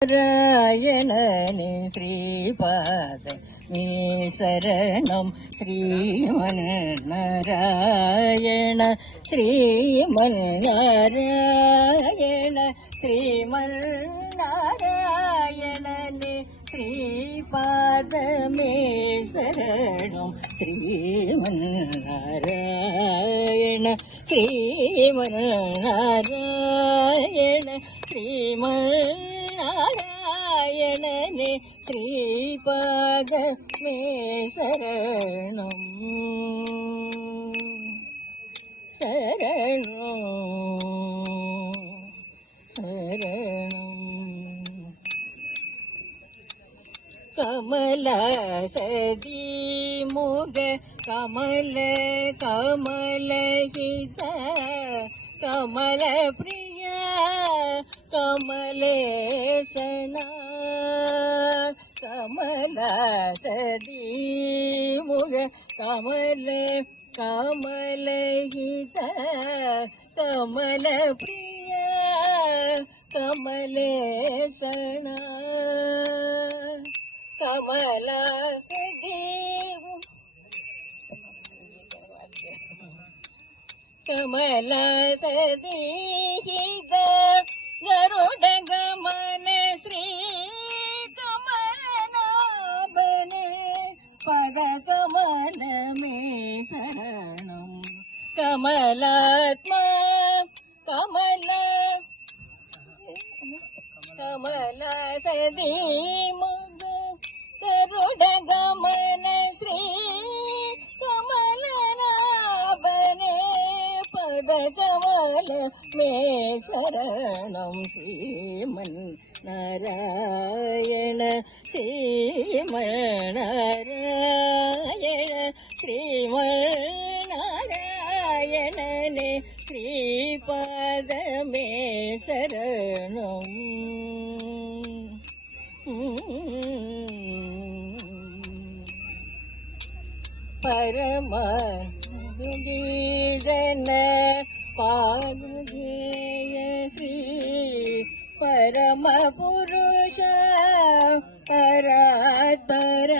நாராயணனே ஸ்ரீபாத நீ சரணம் ஸ்ரீமன்னாராயண ஸ்ரீமன்னாராயண ஸ்ரீமன்னாராயணனே ஸ்ரீபாதமே சரணம் ஸ்ரீமன்னாராயண ஸ்ரீமன்னாராயண ஸ்ரீமன்னாராயணனே ஸ்ரீபாதமே சரணம் சரணம் சரணம். கமல சதி முக கமல கமலஹித கமல பிரிய கமலேಶನ ಕಮಲ ಸದಿ ಮುಗ ಕಮಲ ಕಮಲಹಿತ ಕಮಲ ಪ್ರಿಯ ಕಮಲೇಶನ ಕಮಲ ಸದಿ ಕಮಲ ಸದಿ ಗರುಡ ಗಮನ ಶ್ರೀ ಕಮಲನಾಭನೆ ಪದ ಕಮಲ ಮೇ ಶರಣಂ ಕಮಲಾತ್ಮ ಕಮಲ ಕಮಲ ಸದಿ ಮುಗ ಗರುಡ ಗಮನ ಶ್ರೀ ಕಮಲನಾಭನೆ ಪದ ಕಮಲ ಮೇ ಶರಣಂ ಶ್ರೀಮನ್ನಾರಾಯಣ ಶ್ರೀಮನ್ನಾರಾಯಣ ಶ್ರೀಮನ್ನಾರಾಯಣನೇ ಶ್ರೀಪಾದಮೇ ಶರಣಂ ಪರಮ ಜನ ಪಾದಧೇಯ ಶ್ರೀ ಪರಮ ಪುರುಷ ಪರಾತ್ಪರ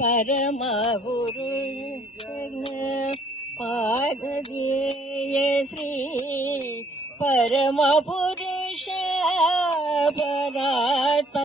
ಪರಮ ಪುರುಷ ಪಾದಧೇಯ ಶ್ರೀ ಪರಮ ಪುರುಷ